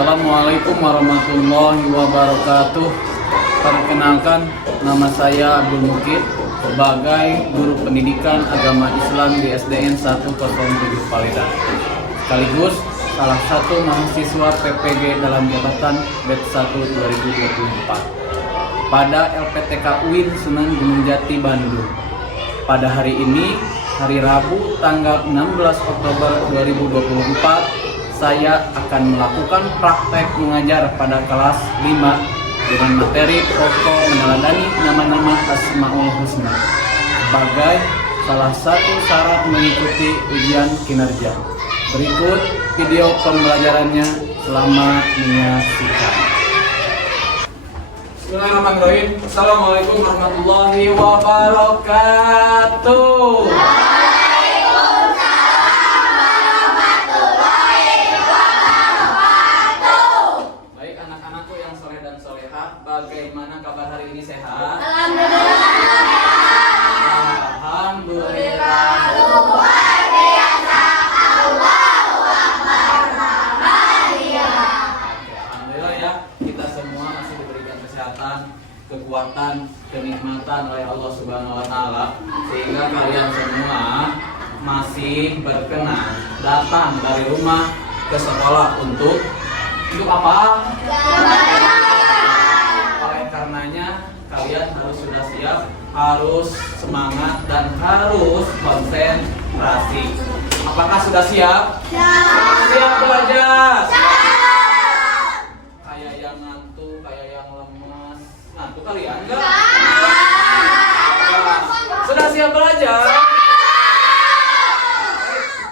Assalamualaikum warahmatullahi wabarakatuh. Perkenalkan, nama saya Abdul Mukid sebagai guru pendidikan agama Islam di SDN 107 Paleda. Sekaligus salah satu mahasiswa PPG dalam jabatan batch 1 2024 pada LPTK UIN Sunan Gunung Jati, Bandung. Pada hari ini, hari Rabu tanggal 16 Oktober 2024, saya akan melakukan praktek mengajar pada kelas 5 dengan materi pokok meneladani nama-nama Asmaul Husna sebagai salah satu syarat mengikuti ujian kinerja. Berikut video pembelajarannya, selamat menyaksikan. Bismillahirrahmanirrahim. Assalamualaikum warahmatullahi wabarakatuh. Bagaimana kabar hari ini, sehat? Alhamdulillah. Luar biasa. Allahu Akbar. Alhamdulillah ya, kita semua masih diberikan kesehatan, kekuatan, kenikmatan oleh Allah Subhanahu wa taala sehingga kalian semua masih berkenan datang dari rumah ke sekolah untuk apa? Karenanya kalian harus sudah siap, harus semangat dan harus konsentrasi. Apakah sudah siap? Siap belajar? Kayak yang ngantuk, kayak yang lemas. Ngantuk kalian enggak? Sudah siap belajar?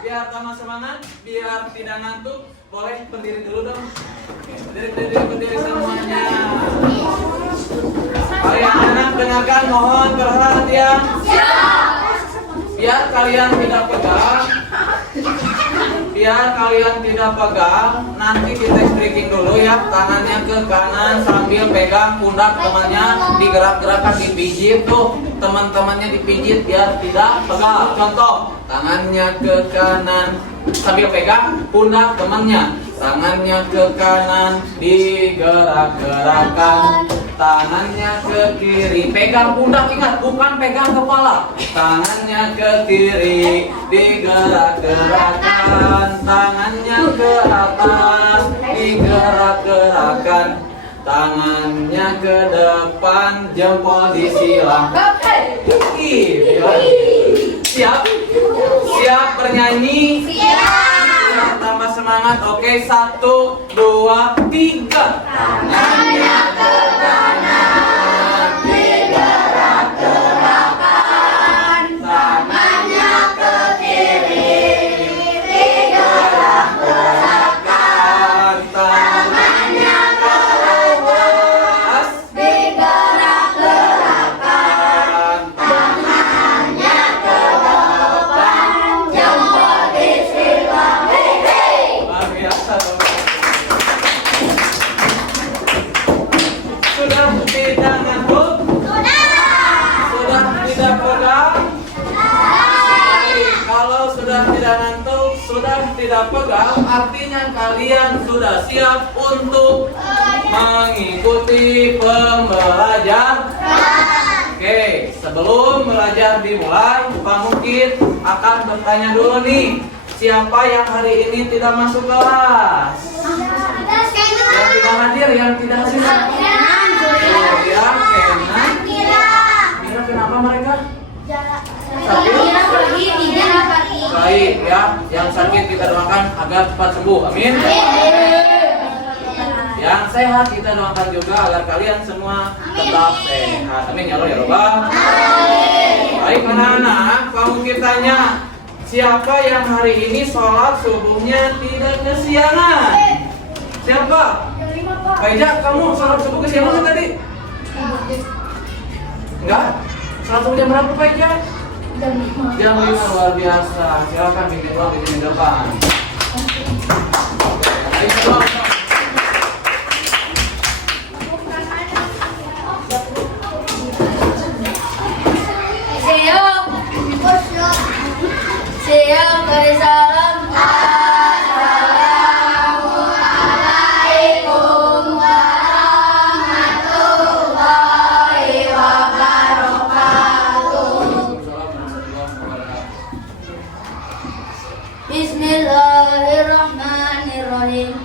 Biar tambah semangat, biar tidak ngantuk, boleh berdiri dulu dong. Berdiri semuanya. Kalian anak dengarkan, mohon perhatian. Biar kalian tidak pegang, nanti kita stretching dulu ya. Tangannya ke kanan sambil pegang pundak temannya, digerak-gerakkan, dipijit tuh. Teman-temannya dipijit biar tidak pegal. Contoh, tangannya ke kanan sambil pegang pundak temannya. Tangannya ke kanan, digerak-gerakkan. Tangannya ke kiri, pegang pundak, ingat bukan pegang kepala. Tangannya ke kiri, digerak-gerakkan. Tangannya ke atas, digerak-gerakkan. Tangannya ke depan, jempol disilang. Siap? Siap bernyanyi? Siap, tambah semangat. Oke, 1, 2, 3. Tangannya ke kanan, digerak-gerakkan. Tangannya ke kiri, digerak-gerakkan. Tangannya ke atas, digerak-gerakkan. Tangannya ke depan, jempol disilang. Luar biasa dong. Sudah tidak ngantuk? Sudah tidak pegang? Baik, kalau sudah tidak ngantuk, sudah tidak pegang, artinya kalian sudah siap untuk mengikuti pembelajaran. Oke, sebelum belajar dimulai, Pak Mukid akan bertanya dulu nih, siapa yang hari ini tidak masuk kelas? Yang tidak hadir, yang tidak hadir. Ya, Kenan. Mira, kenapa mereka? Baik ya, yang sakit kita doakan agar cepat sembuh. Amin. Yang sehat kita doakan juga agar kalian semua tetap sehat. Amin ya Allah ya Rabbal. Baik anak-anak, kamu kita tanya, siapa yang hari ini sholat subuhnya tidak kesiangan? Siapa? Pak Ija, kamu sholat subuh kesiangan tadi? Enggak? Sholat subuh jam berapa Pak Ija? Jam 5, luar biasa. Silakan bikin uang di sini depan. Siap, salam. Assalamualaikum.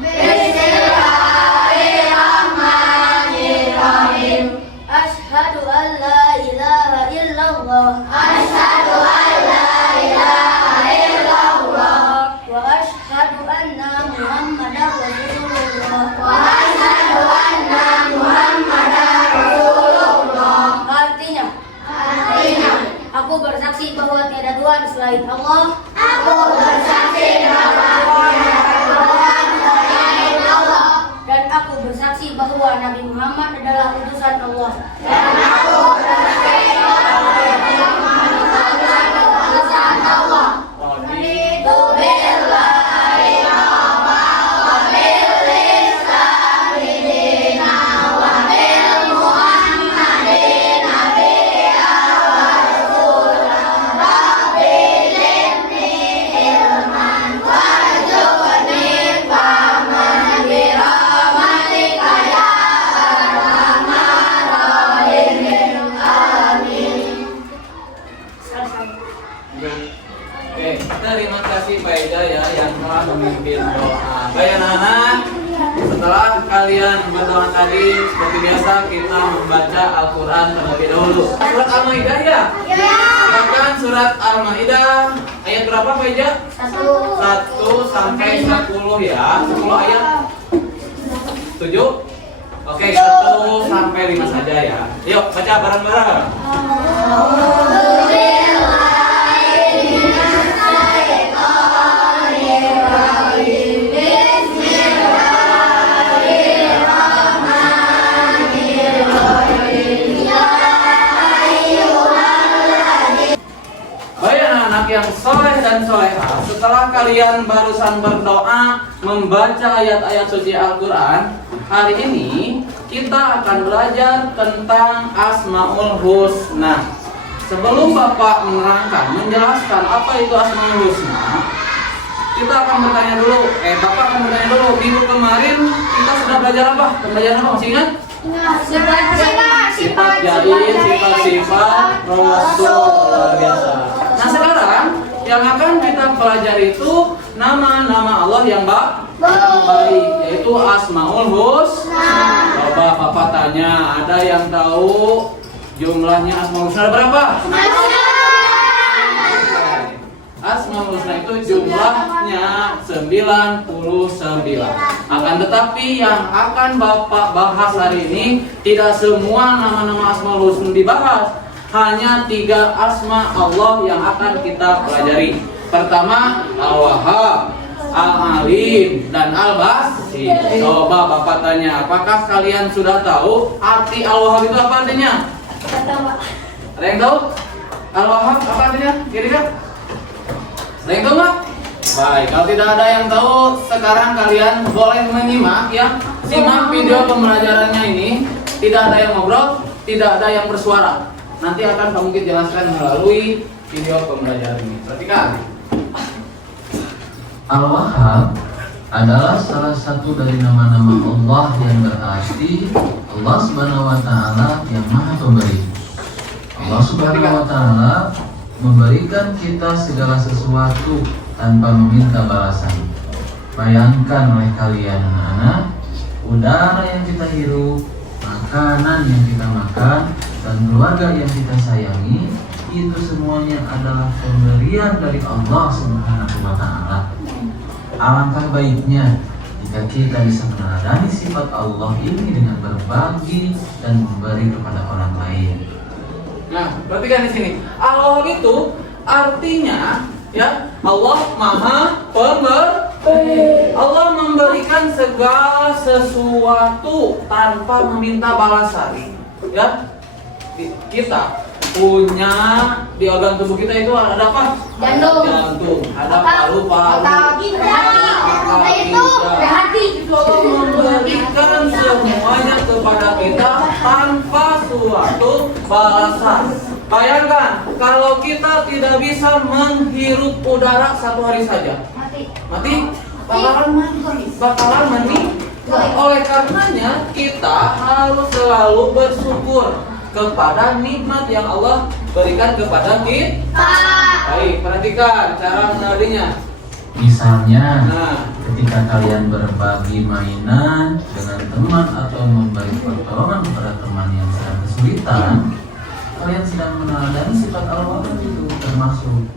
Bismillahirrahmanirrahim. Asyhadu an la ilaha illallah. Asyhadu an la ilaha illallah. Wa asyhadu anna Muhammadar Rasulullah. Wa asyhadu anna Muhammadar Rasulullah. Artinya, aku bersaksi bahwa tiada Tuhan selain Allah. Aku bersaksi bahwa tiada Tuhan selain Allah. Dan aku bersaksi bahwa Nabi Muhammad adalah utusan Allah. Dan aku bersaksi bahwa Nabi Muhammad adalah utusan Allah. Raditu billahi wa bil Islam dina wa bil Muhammadin nabiyyan wa rasulan. Rabbi zidni ilman warzuqni fahman bi rahmatika ya arhamar rahimin. Amin. Oke, terima kasih Pak Eda ya yang telah memimpin doa. Baik anak-anak, setelah kalian berdoa tadi, seperti biasa kita membaca Al-Quran terlebih dahulu. Surat Al-Maidah ya? Ya. Silakan surat Al-Maidah ayat berapa Pak Eda? 1 sampai 10 ya. 10 ayat. Setuju? Oke, 1 sampai 5 saja ya. Yuk baca bareng-bareng. Baik anak-anak yang soleh dan solehah, setelah kalian barusan berdoa membaca ayat-ayat suci Al-Quran, hari ini kita akan belajar tentang Asmaul Husna. Sebelum Bapak menerangkan, menjelaskan apa itu Asmaul Husna, kita akan bertanya dulu. Bapak akan bertanya dulu. Minggu kemarin kita sudah belajar apa? Pembelajaran apa? Masih ingat? Sifat jahil, sifat-sifat Rasul, luar biasa. Nah sekarang yang akan kita pelajari itu nama-nama Allah yang baik, yaitu Asmaul Husna. Coba Bapak tanya, ada yang tahu jumlahnya Asmaul Husna berapa? Asmaul Husna itu jumlahnya 99. Akan tetapi yang akan Bapak bahas hari ini tidak semua nama-nama Asmaul Husna dibahas, hanya 3 asma Allah yang akan kita pelajari. Pertama, Al-Wahhab, Al-Alim, dan Al-Basir. Coba Bapak tanya, apakah kalian sudah tahu arti Al-Wahhab itu apa artinya? Ada yang tahu? Al-Wahhab apa artinya? Kira-kira? Ada yang tahu nggak? Baik, kalau tidak ada yang tahu, sekarang kalian boleh menyimak ya. Simak video pembelajarannya ini. Tidak ada yang ngobrol, tidak ada yang bersuara. Nanti akan kamu jelaskan melalui video pembelajaran ini. Perhatikan. Al-Wahhab adalah salah satu dari nama-nama Allah yang berarti Allah Subhanahu wa taala yang Maha Pemberi. Allah Subhanahu wa taala memberikan kita segala sesuatu tanpa meminta balasan. Bayangkan oleh kalian anak-anak, udara yang kita hirup, makanan yang kita makan, dan keluarga yang kita sayangi, itu semuanya adalah pemberian dari Allah Subhanahu wa taala. Alangkah baiknya jika kita bisa meneladani sifat Allah ini dengan berbagi dan memberi kepada orang lain. Nah, perhatikan di sini. Allah itu artinya ya Allah Maha Pemberi. Allah memberikan segala sesuatu tanpa meminta balasan. Ya, kita punya di organ tubuh kita itu ada apa? Jantung, ada paru-paru, hati. Memberikan semuanya kepada kita tanpa suatu balasan. Bayangkan kalau kita tidak bisa menghirup udara 1 hari saja, mati, bakalan mati. Oleh karenanya kita harus selalu bersyukur kepada nikmat yang Allah berikan kepada kita. Baik, perhatikan cara mengenalinya. Misalnya, Nah, ketika kalian berbagi mainan dengan teman atau memberi pertolongan kepada teman yang sedang kesulitan, kalian sedang meneladani sifat Allah itu, termasuk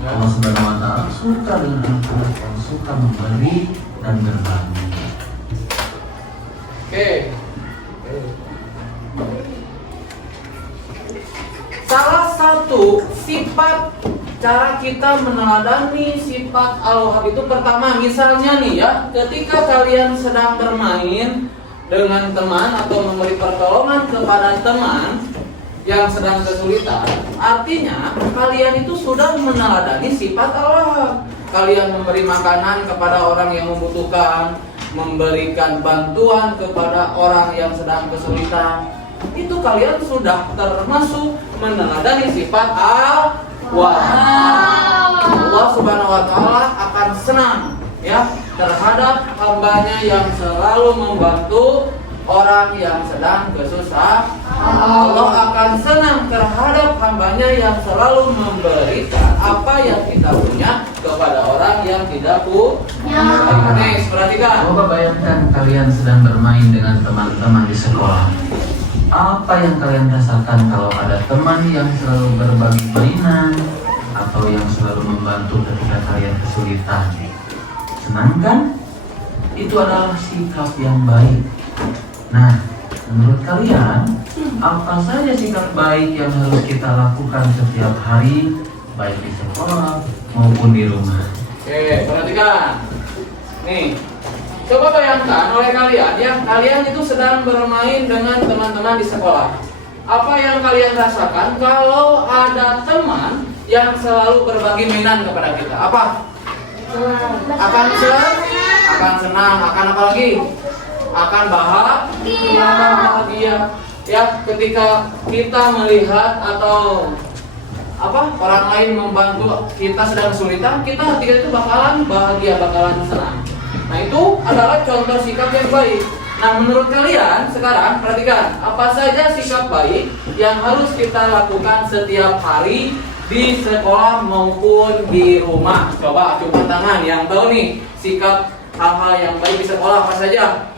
Allah Subhanahu wa Ta'ala suka dengan anak-anak yang suka memberi dan berbagi. Oke. Salah satu sifat cara kita meneladani sifat Al-Wahhab itu pertama, misalnya nih ya, ketika kalian sedang bermain dengan teman atau memberi pertolongan kepada teman yang sedang kesulitan, artinya kalian itu sudah meneladani sifat Allah. Kalian memberi makanan kepada orang yang membutuhkan, memberikan bantuan kepada orang yang sedang kesulitan, itu kalian sudah termasuk meneladani sifat Al-Wahhab. Allah Subhanahu wa Ta'ala akan senang ya terhadap hambanya yang selalu membantu orang yang sedang kesusahan. Allah akan senang terhadap hambanya yang selalu memberikan apa yang kita punya kepada orang yang tidak punya. Nih, perhatikan. Coba bayangkan kalian sedang bermain dengan teman-teman di sekolah. Apa yang kalian rasakan kalau ada teman yang selalu berbagi mainan atau yang selalu membantu ketika kalian kesulitan? Senang kan? Itu adalah sikap yang baik. Nah, menurut kalian, apa saja sikap baik yang harus kita lakukan setiap hari, baik di sekolah maupun di rumah? Oke, perhatikan. Nih, coba bayangkan oleh kalian ya, kalian itu sedang bermain dengan teman-teman di sekolah. Apa yang kalian rasakan kalau ada teman yang selalu berbagi mainan kepada kita? Apa? Akan senang, akan apa lagi? Akan bahagia. Ya, ketika kita melihat atau orang lain membantu kita sedang kesulitan, kita hati kita itu bakalan bahagia, bakalan senang. Nah, itu adalah contoh sikap yang baik. Nah, menurut kalian sekarang perhatikan, apa saja sikap baik yang harus kita lakukan setiap hari di sekolah maupun di rumah? Coba acungkan tangan yang tahu nih sikap hal-hal yang baik di sekolah apa saja?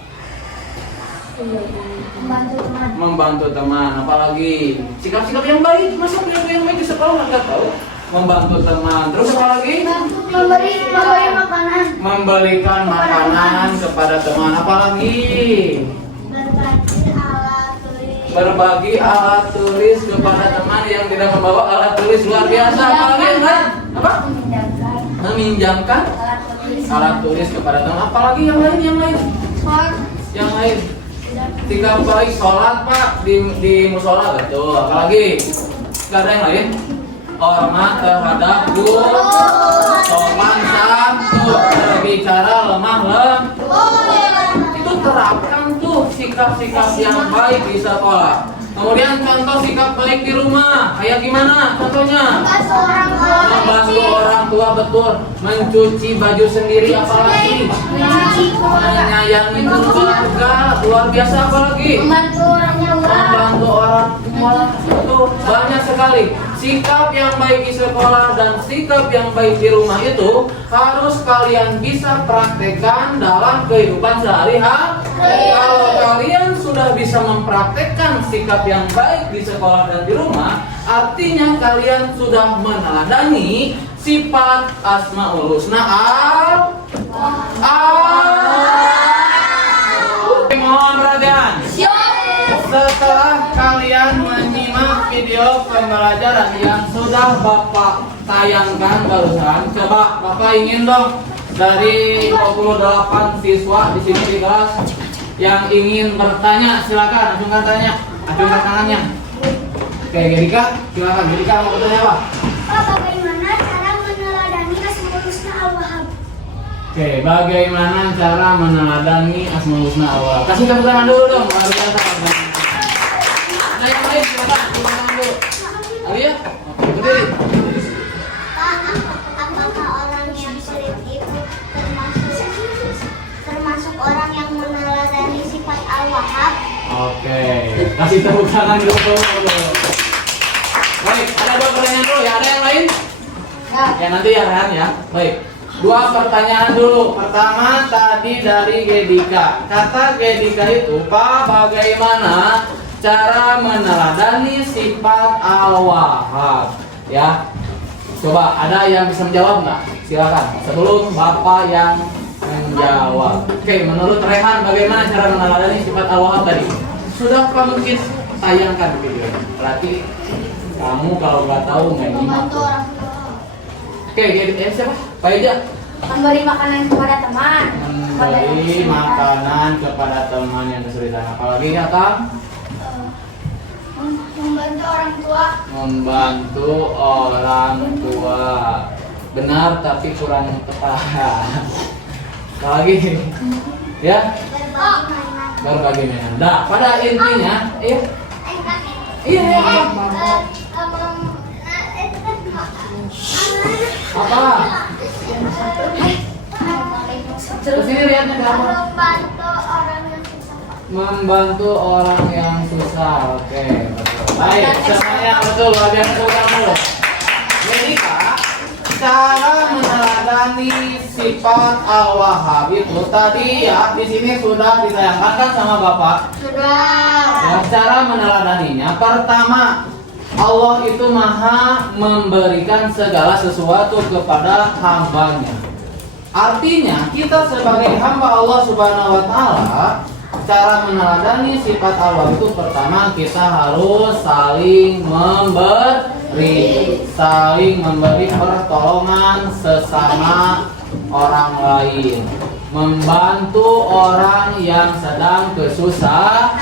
Membantu teman, apalagi sikap-sikap yang baik, masa yang baik di sekolah nggak tahu? Membantu teman, terus apa lagi? Memberi makanan. Memberikan makanan kepada teman, apalagi? Berbagi alat tulis kepada teman yang tidak membawa alat tulis, luar biasa. Apalagi yang lain? Apa? Meminjamkan alat tulis kepada teman, apalagi yang lain? Yang lain? Sikap baik sholat pak di musola, betul. Apalagi? Gak ada yang lain? Hormat terhadap guru, sopan santun, berbicara lemah lembut. Itu terapkan tuh sikap-sikap yang baik di sekolah. Kemudian contoh sikap baik di rumah, kayak gimana contohnya? Membantu orang tua, betul. Mencuci baju sendiri, apalagi? Menyayangi keluarga, luar biasa, apalagi? Membantu orang tua, itu banyak sekali. Sikap yang baik di sekolah dan sikap yang baik di rumah itu harus kalian bisa praktekkan dalam kehidupan sehari-hari. Kalau kalian sudah bisa mempraktekkan sikap yang baik di sekolah dan di rumah, artinya kalian sudah meneladani sifat Asmaul Husna Mohon perhatian. Setelah kalian menyimak video pembelajaran yang sudah Bapak tayangkan barusan, coba Bapak ingin dong dari 28 siswa di sini di kelas yang ingin bertanya, silakan acungkan tangannya. Oke, Gedika, silakan. Gedika mau bertanya apa? Pak, bagaimana cara meneladani Asmaul Husna Al-Wahhab? Oke, bagaimana cara meneladani Asmaul Husna Al-Wahhab? Kasih tepuk tangan dulu dong, luar biasa. Nah, yang lain silakan, tepuk tangan dulu. Alia, berdiri. Pak, apakah orang yang sulit itu termasuk orang yang meneladani sifat Al-Wahhab? Oke, kasih tepuk tangan dulu. Baik, ada dua pertanyaan dulu ya, ada yang lain? Ya nanti ya Rehan ya. Baik, Dua pertanyaan dulu. Pertama tadi dari Gedika. Kata Gedika itu, Pak, bagaimana cara meneladani sifat Al-Wahhab? Ya, coba ada yang bisa menjawab nggak? Silakan. Sebelum Bapak yang menjawab. Oke, menurut Rehan bagaimana cara meneladani sifat Al-Wahhab tadi? Sudah Pak mungkin tayangkan video. Berarti kamu kalau nggak tahu nggak nyimak. Membantu orang tua. Oke, jadi siapa? Pak Eja. Memberi makanan kepada teman. Memberi makanan kepada teman yang kesulitan. Apalagi ya Kang? Membantu orang tua. Membantu orang tua. Benar tapi kurang tepat. Apalagi? Ya? Berbagi mainan. Nah, pada intinya, iya. Iya. Apa? Kesini lihatnya kamu. Membantu orang yang susah. Oke, betul. Baik, semuanya betul. Luar biasa kamu. Jadi Kak, cara meneladani sifat Al-Wahhab itu tadi ya di sini sudah ditayangkan kan sama Bapak. Sudah. Ya, cara meneladaninya pertama, Allah itu maha memberikan segala sesuatu kepada hambanya. Artinya kita sebagai hamba Allah Subhanahu wa Ta'ala, cara meneladani sifat Allah itu pertama kita harus saling memberi pertolongan sesama orang lain, membantu orang yang sedang kesusahan.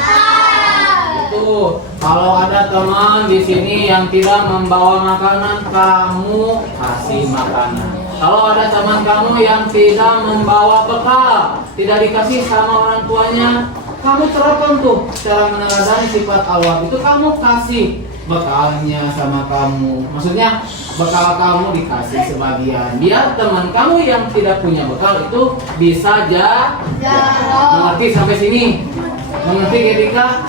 Itu kalau ada teman di sini yang tidak membawa makanan, kamu kasih makanan. Kalau ada teman kamu yang tidak membawa bekal, tidak dikasih sama orang tuanya, kamu terapkan tuh cara meneladani sifat Allah itu, kamu kasih bekalnya sama kamu. Maksudnya bekal kamu dikasih sebagian, biar teman kamu yang tidak punya bekal itu bisa mengerti sampai sini. Mengerti ketika?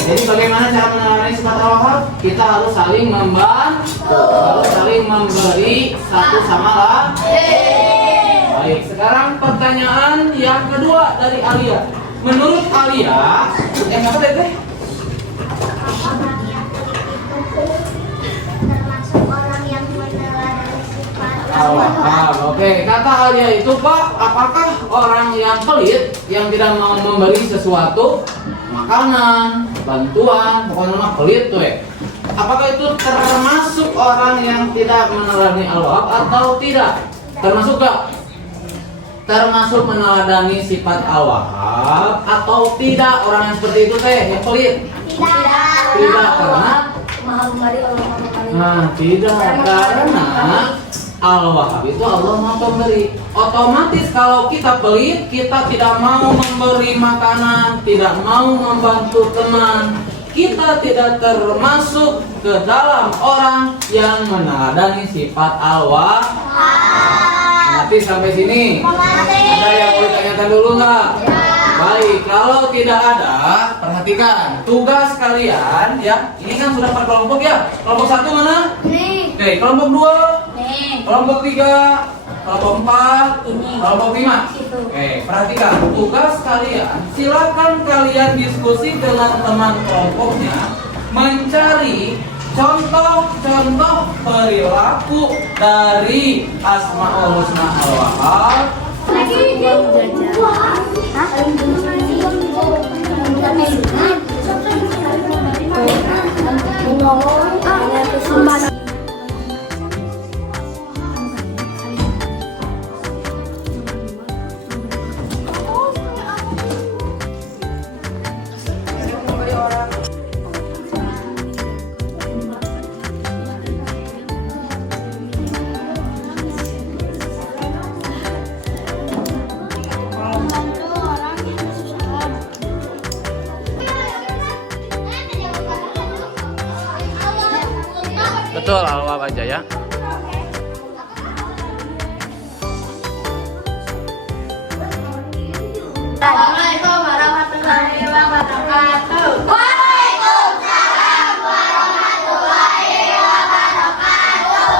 Jadi bagaimana cara meneladani sifat Allah? Kita harus saling membantu, harus saling memberi satu sama lain. Baik, sekarang pertanyaan yang kedua dari Alia. Menurut Alia, yang apa teh? Termasuk orang yang meneladani sifat Al-Wahhab. Oke, kata Alia itu, Pak, apakah orang yang pelit yang tidak mau memberi sesuatu, makanan, bantuan, pokoknya mah pelit tuh ya, apakah itu termasuk orang yang tidak meneladani Al-Wahhab atau tidak? Termasuk gak? Termasuk meneladani sifat Al-Wahhab atau tidak orang yang seperti itu teh, yang pelit? Tidak, karena Maha memberi Allah Maha memberi. nah, tidak, karena Al-Wahhab itu Allah Maha Pemberi. Otomatis kalau kita pelit, kita tidak mau memberi makanan, tidak mau membantu teman, kita tidak termasuk ke dalam orang yang meneladani sifat Al-Wahhab. Nanti sampai sini. Ada yang boleh tanyakan dulu nggak? Baik, kalau tidak ada, perhatikan tugas kalian ya. Ini kan sudah per kelompok ya. Kelompok 1 mana? Nih. Oke, kelompok 2, Nih. kelompok 3, kelompok 4, Ini. kelompok 5. Situ. Oke, perhatikan tugas kalian. Silakan kalian diskusi dengan teman kelompoknya, mencari contoh-contoh perilaku dari Asmaul Husna Al-Wahhab. Lagi Hah? Betul, Al-Wahhab aja ya. Assalamualaikum warahmatullahi wabarakatuh. Waalaikumsalam warahmatullahi wabarakatuh.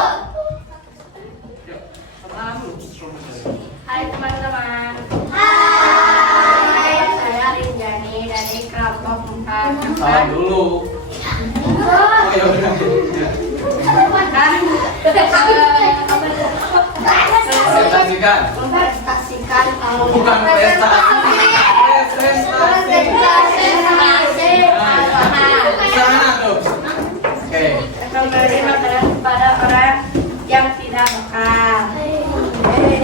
salam dulu. Oh ya udah. Presentasikan. Presentasikan. Bukan pesta. Presentasi. Sana tuh. Oke. Memberi makanan kepada orang yang tidak makan.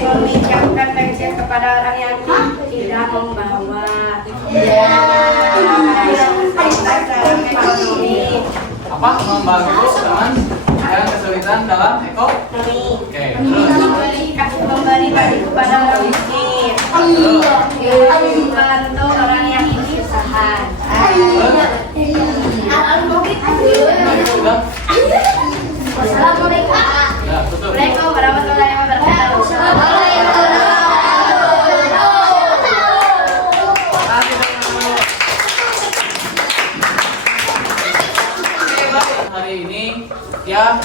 Mengucapkan pensiun kepada orang yang tidak membawa. Apa membantu teman yang kesulitan dalam ekonomi? Oke. Terus. Memberi baju kepada orang miskin. Membantu orang yang kesusahan. Sudah. Assalamualaikum. Ya, tutup. Assalamualaikum warahmatullahi wabarakatuh. Hari ini ya,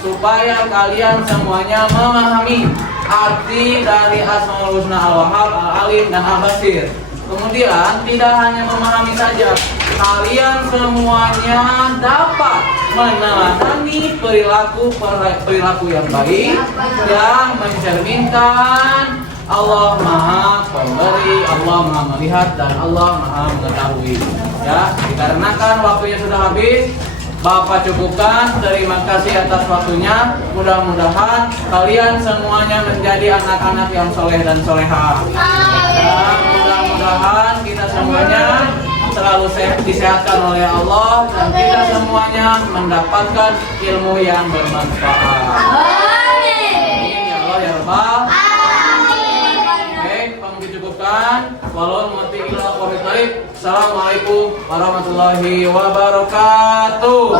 supaya kalian semuanya memahami arti dari Asmaul Husna Al-Wahhab, Al-Alim, dan Al-Basir. Kemudian tidak hanya memahami saja, kalian semuanya dapat meneladani perilaku yang baik yang mencerminkan Allah Maha Pemberi, Allah Maha Melihat, dan Allah Maha Mengetahui. Ya, dikarenakan waktunya sudah habis, Bapak cukupkan. Terima kasih atas waktunya. Mudah-mudahan kalian semuanya menjadi anak-anak yang soleh dan soleha. Dan mudah-mudahan kita semuanya selalu disehatkan oleh Allah, dan kita semuanya mendapatkan ilmu yang bermanfaat. Amin ya Allah ya Rabbal. Oke, kami cukupkan. Walau mati ila wabit. Assalamualaikum warahmatullahi wabarakatuh.